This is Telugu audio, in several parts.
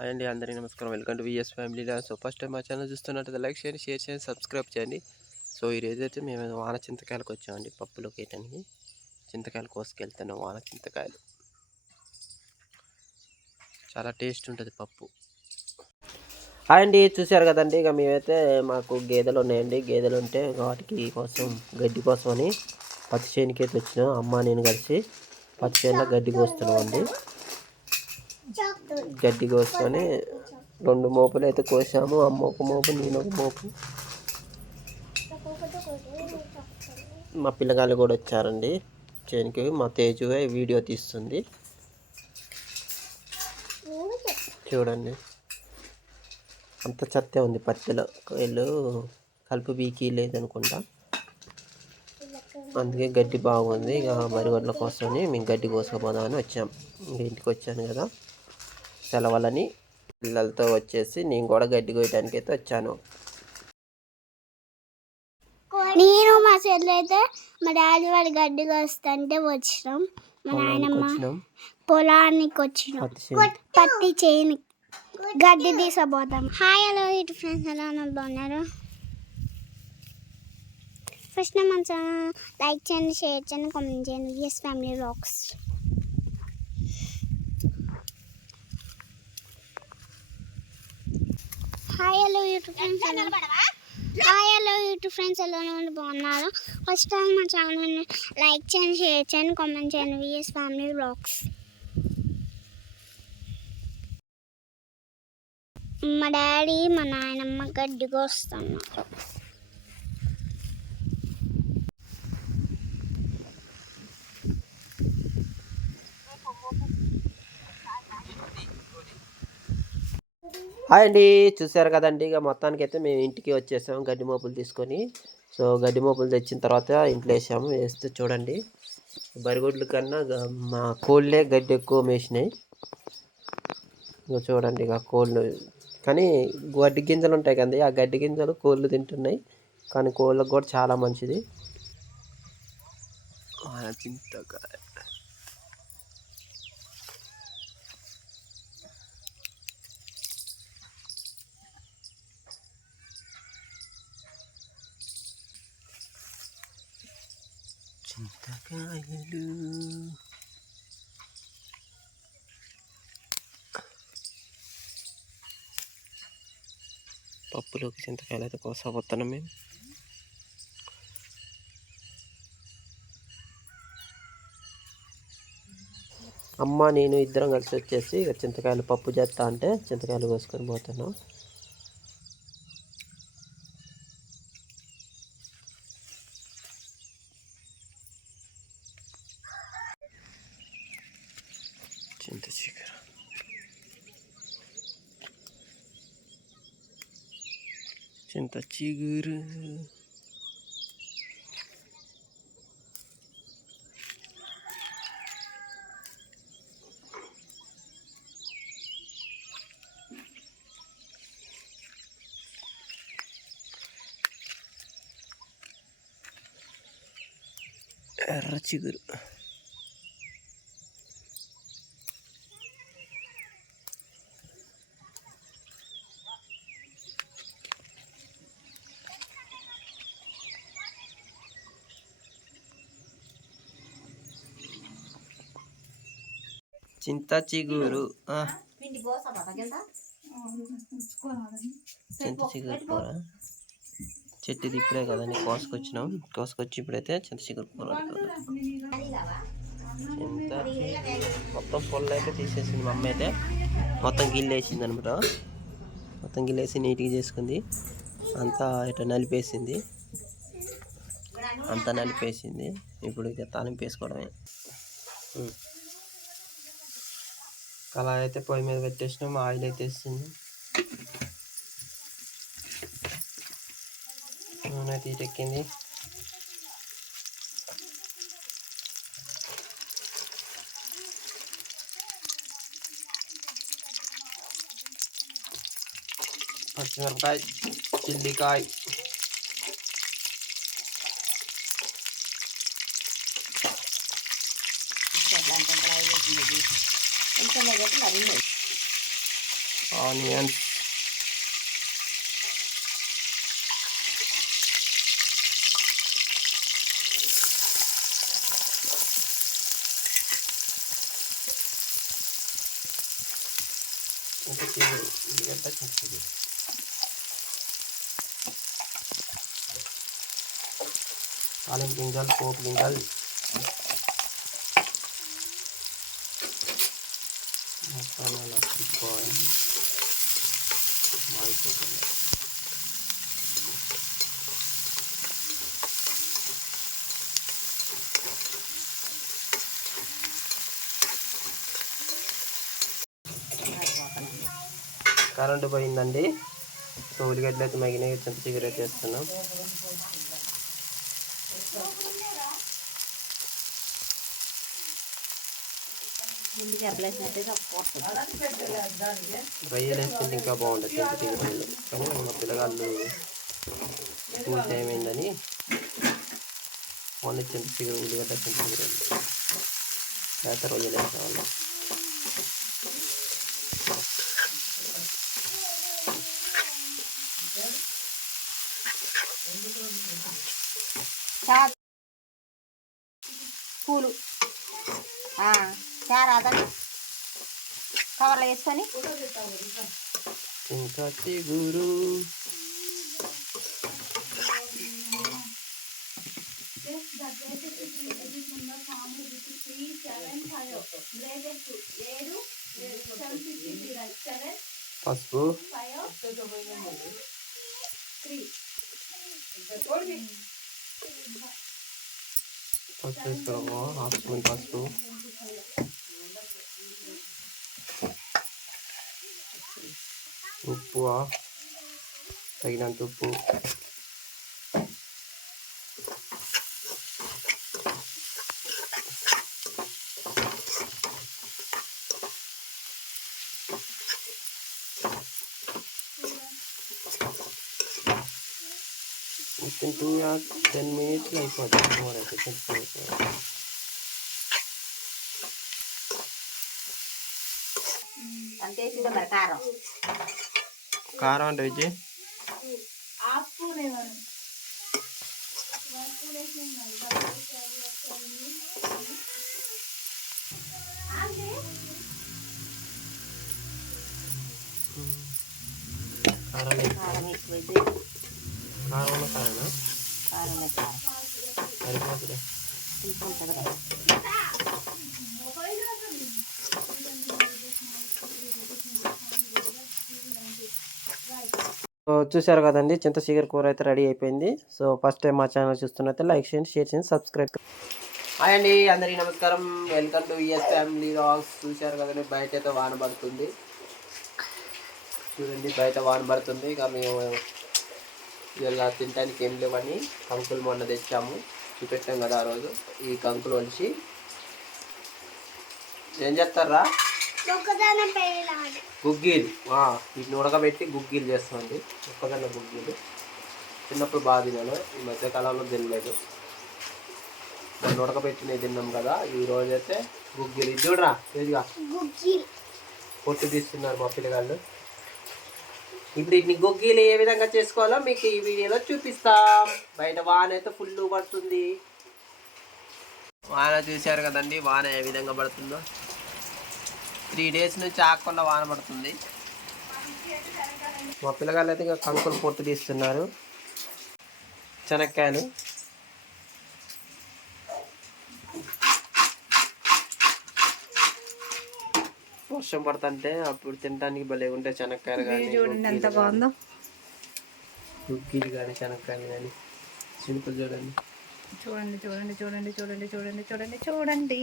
హాయ్ అండి అందరికీ నమస్కారం. Welcome to V S family so first time మా ఛానల్ చూస్తున్నట్టు లైక్ చేయండి షేర్ చేయండి సబ్స్క్రైబ్ చేయండి. సో ఈరోజు అయితే మేము వాన చింతకాయలకు వచ్చామండి పప్పులోకి వేయటానికి. చింతకాయలు కోసుకెళ్తున్నాం వాన చింతకాయలు. చాలా టేస్ట్ ఉంటుంది పప్పు. హాయ్ అండి చూశారు కదండి ఇక మేమైతే మాకు గేదెలు ఉన్నాయండి. గేదెలు ఉంటే వాటికి కోసం గడ్డి కోసం అని పచ్చి చేనుకి అయితే వచ్చినాం. అమ్మ నేను కలిసి పచ్చి చేనులో గడ్డి కోస్తున్నాం అండి గడ్డి కోసుకొని రెండు మోపులు అయితే కోసాము. అమ్మ ఒక మోపు నేను ఒక మోపు. మా పిల్లగాళ్ళు కూడా వచ్చారండి. చేనికి మా తేజు వీడియో తీస్తుంది. చూడండి. అంత చెత్తే ఉంది పత్తిలో. వీళ్ళు కలుపు బీకి లేదనుకుంటా. అందుకే గడ్డి బాగుంది. ఇక వరి వడ్ల కోసమని మేము గడ్డి కోసుకుపోదామని వచ్చాం. ఇంటికి వచ్చాను కదా. సెలవులని పిల్లలతో వచ్చేసి నేను కూడా గడ్డి కోయడానికి అయితే వచ్చాను. నేను మా చెల్లి అయితే మా డాడీ వాడి గడ్డికి వస్తుంటే వచ్చినాం. మా నాయనమ్మ వచ్చినాం. పొలానికి వచ్చినాం. పత్తి చేయని గడ్డి తీసపోతాం హాయ్ హలో ఇటు ఫ్రెండ్స్ ఎలా ఉన్నారు? బాగున్నారు? ఫస్ట్ మన ఛానల్ లైక్ చేయండి షేర్ చేయండి కామెంట్ చేయండి. V S family rocks hi YouTube friends hi YouTube friends ఎలా ఉన్నారు? బాగున్నారు? ఫస్ట్ టైం మా ఛానల్ని లైక్ చేయండి షేర్ చేయండి కామెంట్ చేయండి. విఎస్ ఫ్యామిలీ రాక్స్ మా డాడీ మా నాయనమ్మ గడ్డికి వస్తున్నారు. హాయ్ అండి. చూసారు కదండి ఇక మొత్తానికి అయితే మేము ఇంటికి వచ్చేసాము గడ్డి మోపులు తీసుకొని. సో గడ్డి మోపులు తెచ్చిన తర్వాత ఇంట్లో వేసాము. వేస్తే చూడండి బరిగొడ్ల కన్నా మా కోళ్ళే గడ్డి ఎక్కువ మేసినాయి. ఇంకా చూడండి ఇక కోళ్ళు. కానీ గడ్డి గింజలు ఉంటాయి కదండి ఆ గడ్డి గింజలు కోళ్ళు తింటున్నాయి. కానీ కోళ్ళకు కూడా చాలా మంచిది. చింతకాయ చింతకాయలు పప్పులోకి చింతకాయలు అయితే కోసపోతున్నాం మేము. అమ్మ నేను ఇద్దరం కలిసి వచ్చేసి ఇక చింతకాయలు పప్పు చేస్తా అంటే చింతకాయలు కోసుకొని పోతున్నాం చింత చిగురు చింత చిగురు ఎర్ర చిగురు చింత చిగురు చింత చిగురు కూర చెట్టుది ఇప్పుడే కదండి కోసుకొచ్చినాం. కోసుకొచ్చి ఇప్పుడైతే చింత చిగురు కూర చింత మొత్తం పొల్లు అయితే తీసేసింది మా అమ్మ అయితే మొత్తం గిల్లేసింది అనమాట. మొత్తం గిల్లేసి నీట్గా చేసుకుంది. అంతా ఇట్లా నలిపేసింది. అంతా నలిపేసింది. ఇప్పుడు ఇక తాలింపు వేసుకోవడమే. కళాయి అయితే పొయ్యి మీద పెట్టేసినాం ఆయిల్ అయితే వేస్తుంది నూనె అయితే ఇటెక్కింది పచ్చిమిరపకాయ చిల్లికాయ ఆనియన్స్ ఇంకా చిగురు ఉల్లిగడ్డ చిగురు తాలింపు గింజలు పోపు గింజలు మొత్తం అలా తిప్పుకోవాలి కరెంటు పోయిందండి. సో ఉల్లిగడ్డలు అయితే మగినాయి చింత చిగురు అయితే వేస్తున్నాం. రొయ్యలు వేసుకుంటే ఇంకా బాగుంటుంది. చిగురు కానీ మా పిల్లగాళ్ళు స్కూల్ టైం అయిందని ఓన్లీ చింత చిగురు ఉల్లిగడ్డ చింత చిగురు లేకపోతే రొయ్యలు వేసేవాళ్ళం పూలు చారాదని కవర్లో వేసుకొని. ఇంకా చిగురు. పసుపు. త్రీ పసుపు వేసుకోవడము హాఫ్ స్పూన్ పసుపు ఉప్పు తగినంత ఉప్పు you can do that 10 minutes like for the more efficient process. కారం అంటే విజయ్ కారం కారం వేసి కారం ఉన్న కారమా కారమే కారం సరిపోతుంది తీసుకుంటుంది కదా సో చూశారు కదండి చింత చిగురు కూర అయితే రెడీ అయిపోయింది. సో ఫస్ట్ టైం మా ఛానల్ చూస్తున్నట్టే లైక్ చేయండి షేర్ చేయండి సబ్స్క్రైబ్ హాయ్ అండి అందరికీ నమస్కారం. Welcome to E S family rocks చూశారు కదండి బయట అయితే వాన పడుతుంది. చూడండి బయట వాన పడుతుంది. ఇక మేము ఇలా తినడానికి ఏం లేవని కంకులు మొన్న తెచ్చాము. చూపెట్టాం కదా ఆ రోజు. ఈ కంకులు వచ్చి ఏం చేస్తారా? గుగ్గీలు. వీటిని ఉడకబెట్టి గుగ్గీలు చేస్తామండి. ఒక్కదన్న గుగ్గీలు. చిన్నప్పుడు బాగా తిన్నాను. ఈ మధ్య కాలంలో తినలేదు. దాన్ని ఉడకబెట్టినవి తిన్నాం కదా. ఈ రోజు అయితే గుగ్గీలు. ఇది చూడరా? పొట్టు తీస్తున్నారు మా పిల్లగాళ్ళు. ఇప్పుడు వీటిని గుగ్గీలు ఏ విధంగా చేసుకోవాలో మీకు ఈ వీడియోలో చూపిస్తాం. బయట వాన అయితే ఫుల్ పడుతుంది. వాన చూశారు కదండి వాన ఏ విధంగా పడుతుందో. త్రీ డేస్ నుంచి ఆకుండా వాన పడుతుంది. మా పిల్లగాళ్ళు అయితే ఇంకా కంకులు పొట్టు తీస్తున్నారు. శనక్కాయలు వర్షం పడుతుంటే అప్పుడు తినడానికి భలే ఉంటాయి శనక్కాయలు కానీ చూడండి ఎంత బాగుందో. కుక్కీలు కానీ శనక్కాయలు కానీ సింపుల్ చూడండి. చూడండి చూడండి చూడండి చూడండి చూడండి చూడండి చూడండి.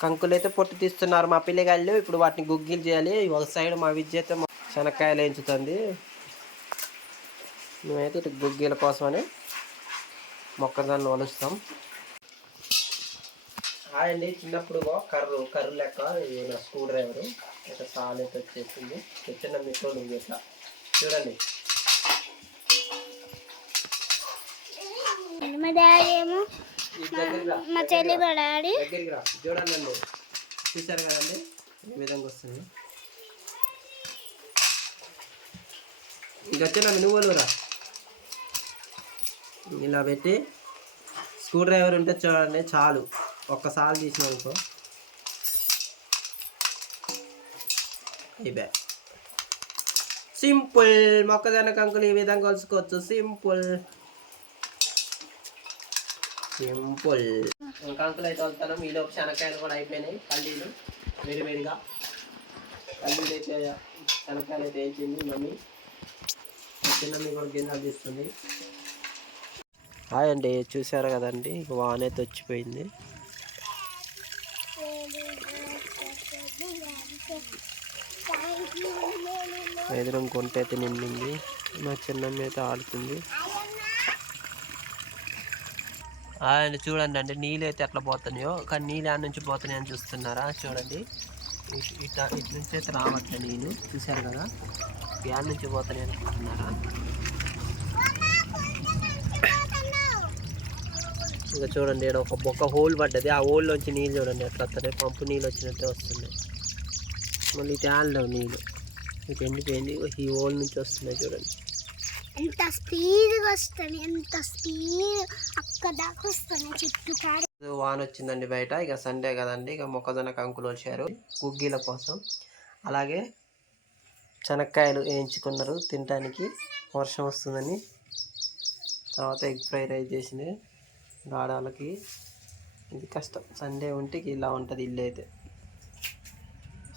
కంకులు అయితే పొట్టు తీస్తున్నారు మా పిల్లగాళ్ళు. ఇప్పుడు వాటిని గుగ్గిలు చేయాలి. ఒక సైడ్ మా విద్య అయితే శనక్కాయలు వేయించుతుంది మేమైతే గుగ్గిల కోసమని మొక్కజొన్న వలుస్తాం. అండి. చిన్నప్పుడు కర్రు కర్రు లెక్క నా స్క్రూ డ్రైవరు. ఇట్లా సాలెట్ వచ్చేసింది. తెచ్చిన మిత్రులు ఉంది ఇట్లా చూడండి. మా డాడీ ఏమో ఈ దగ్గరికి రా. మా చెల్లి మా డాడీ. దగ్గరికి రా. చూడండి అండి చూసారు కదండి? ఈ విధంగా వస్తుంది. ఇంకా వచ్చే నువ్వులు రా. ఇలా పెట్టి స్క్రూ డ్రైవర్ ఉంటే చూడండి చాలు. ఒక్కసారి తీసిన అనుకో. అయిపోయా సింపుల్. మొక్కజొన్న కంకులు ఈ విధంగా కలుసుకోవచ్చు. సింపుల్. సింపుల్. కంకులు అయితే వస్తాను మీలో శనక్కాయలు కూడా అయిపోయినాయి. పల్లీలు వేడివేడిగా. పల్లీలు అయితే శనక్కాయలు అయితే వేసింది మమ్మీ. చిన్న కూడా గింజలు తీస్తుంది. హాయ్ అండి. చూసారు కదండి? ఇక వాన అయితే వచ్చిపోయింది. ఎదురం కొంట అయితే నిండింది. మా చిన్నమ్మ అయితే ఆడుతుంది. అండ్ చూడండి అండి నీళ్ళు అయితే ఎట్లా పోతున్నాయో. కానీ నీళ్ళు ఆడ నుంచి పోతున్నాయని చూస్తున్నారా? చూడండి. ఇట్లా ఇటు నుంచి అయితే రావట్లే నీళ్ళు. చూశారు కదా? యాడ్ నుంచి పోతున్నాయి అనుకుంటున్నారా ఇంకా చూడండి ఈడ ఒక బొక్క హోల్ పడ్డది. ఆ హోల్లోంచి నీళ్ళు చూడండి ఎట్లా వస్తున్నాయి. పంపు నీళ్ళు వచ్చినట్టే వస్తున్నాయి. మళ్ళీ ఆడలేవు నీళ్ళు. ఇటు ఎండిపోయింది. ఈ హోల్ నుంచి వస్తున్నాయి చూడండి. ఎంత స్పీడ్గా వస్తాయి ఎంత స్పీడ్ అక్కడ దాకా వస్తాయి చుట్టూ కాడ. వాన వచ్చిందండి బయట. ఇక సండే కదండి. ఇక మొక్కజొన్న కంకులు వచ్చారు. కుగ్గీల కోసం. అలాగే శనక్కాయలు వేయించుకున్నారు తినడానికి వర్షం వస్తుందని. తర్వాత ఎగ్ ఫ్రై రైస్ చేసింది. గాడాలకి ఇది కష్టం. సండే ఉంటే ఇలా ఉంటుంది ఇల్లు అయితే.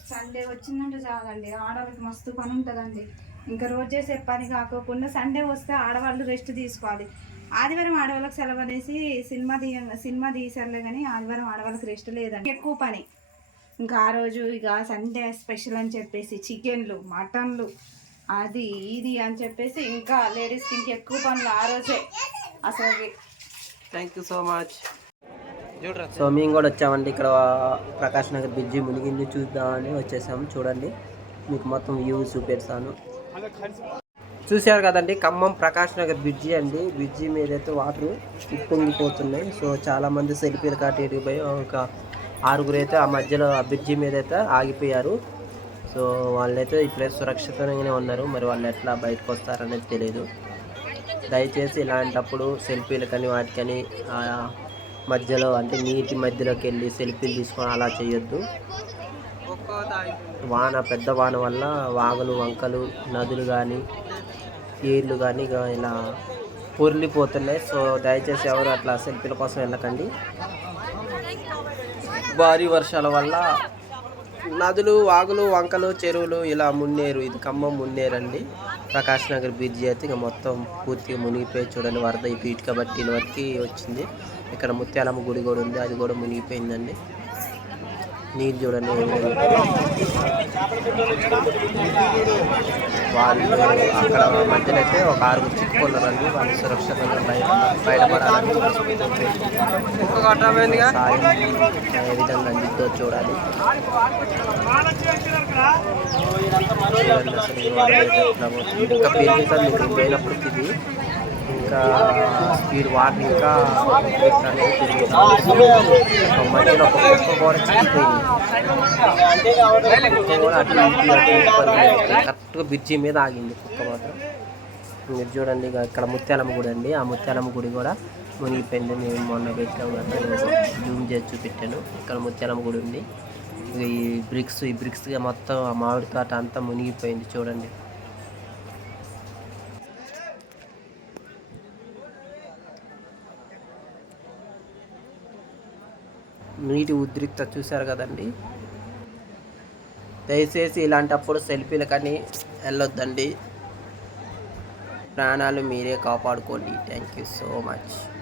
సండే వచ్చిందంటే చాలండి. ఆడవాళ్ళకి మస్తు పని ఉంటుందండి. ఇంకా రోజు చేసే పని కాకోకుండా సండే వస్తే ఆడవాళ్ళు రెస్ట్ తీసుకోవాలి. ఆదివారం ఆడవాళ్ళకి సెలవు అనేసి సినిమా తీయ సినిమా తీసారులే కానీ ఆదివారం ఆడవాళ్ళకి రెస్ట్ లేదండి. ఎక్కువ పని. ఇంకా ఆ రోజు ఇక సండే స్పెషల్ అని చెప్పేసి చికెన్లు మటన్లు అది ఇది అని చెప్పేసి ఇంకా లేడీస్కి ఇంకా ఎక్కువ పనులు ఆ రోజే. అసలు thank you so much so మేము కూడా వచ్చామండి. ఇక్కడ ప్రకాష్ నగర్ బ్రిడ్జి మునిగింది చూద్దామని వచ్చేసాము. చూడండి. మీకు మొత్తం వ్యూ చూపెడతాను. చూశారు కదండి ఖమ్మం ప్రకాష్ నగర్ బ్రిడ్జి అండి. బ్రిడ్జి మీద అయితే వాటర్ ఉప్పొంగిపోతున్నాయి. సో చాలా మంది సెల్ఫీలు కాటి పోయి ఒక ఆరుగురు అయితే ఆ మధ్యలో ఆ బ్రిడ్జి మీద అయితే ఆగిపోయారు. సో వాళ్ళైతే ఇప్పుడే సురక్షితంగానే ఉన్నారు. మరి వాళ్ళు ఎట్లా బయటకు వస్తారనేది తెలియదు దయచేసి ఇలాంటప్పుడు సెల్ఫీలు కానీ వాటికని మధ్యలో అంటే నీటి మధ్యలోకి వెళ్ళి సెల్ఫీలు తీసుకొని అలా చేయొద్దు. వాన పెద్ద వాన వల్ల వాగులు వంకలు నదులు కానీ ఏర్లు కానీ ఇక ఇలా పొర్లిపోతున్నాయి. సో దయచేసి ఎవరు అట్లా సెల్ఫీల కోసం వెళ్ళకండి. భారీ వర్షాల వల్ల నదులు వాగులు వంకలు చెరువులు ఇలా మున్నేరు. ఇది ఖమ్మం మున్నేరండి. ప్రకాష్ నగర్ బ్రిడ్జ్ అయితే ఇక మొత్తం పూర్తిగా మునిగిపోయి చూడండి వరద ఈ పీటిక బట్టి వరకు వచ్చింది. ఇక్కడ ముత్యాలమ్మ గుడి కూడా ఉంది అది కూడా మునిగిపోయిందండి. నీళ్ళు చూడండి. వాళ్ళు అక్కడ మధ్యలో అయితే ఒక ఆరుగురు చిక్కుకున్నారండి వాళ్ళు సురక్షితంగా బయట బయటపడాలని ఏ విధంగా అందిద్దో చూడాలి. ఇంకా పెరుగుతుంది పోయినప్పటికి ఇంకా స్పీడ్ వాటర్ ఇంకా మధ్యలో ఒక కుక్క కూడా కరెక్ట్గా బ్రిడ్జి మీద ఆగింది కుక్క మాత్రం. మీరు చూడండి ఇక ఇక్కడ ముత్యాలమ్మ గుడి అండి. ఆ ముత్యాలమ్మ గుడి కూడా మునిగిపోయింది. మేము మొన్న పెట్టాము కదా జూమ్ చేసి చూపెట్టాను. ఇక్కడ ముత్యాలమ్మ గుడి ఉంది. ఈ బ్రిక్స్ ఈ బ్రిక్స్గా మొత్తం ఆ మామిడి తోట అంతా మునిగిపోయింది చూడండి. నీటి ఉద్రిక్త చూశారు కదండి? దయచేసి ఇలాంటప్పుడు సెల్ఫీలు కానీ వెళ్ళొద్దండి. ప్రాణాలు మీరే కాపాడుకోండి. Thank you so much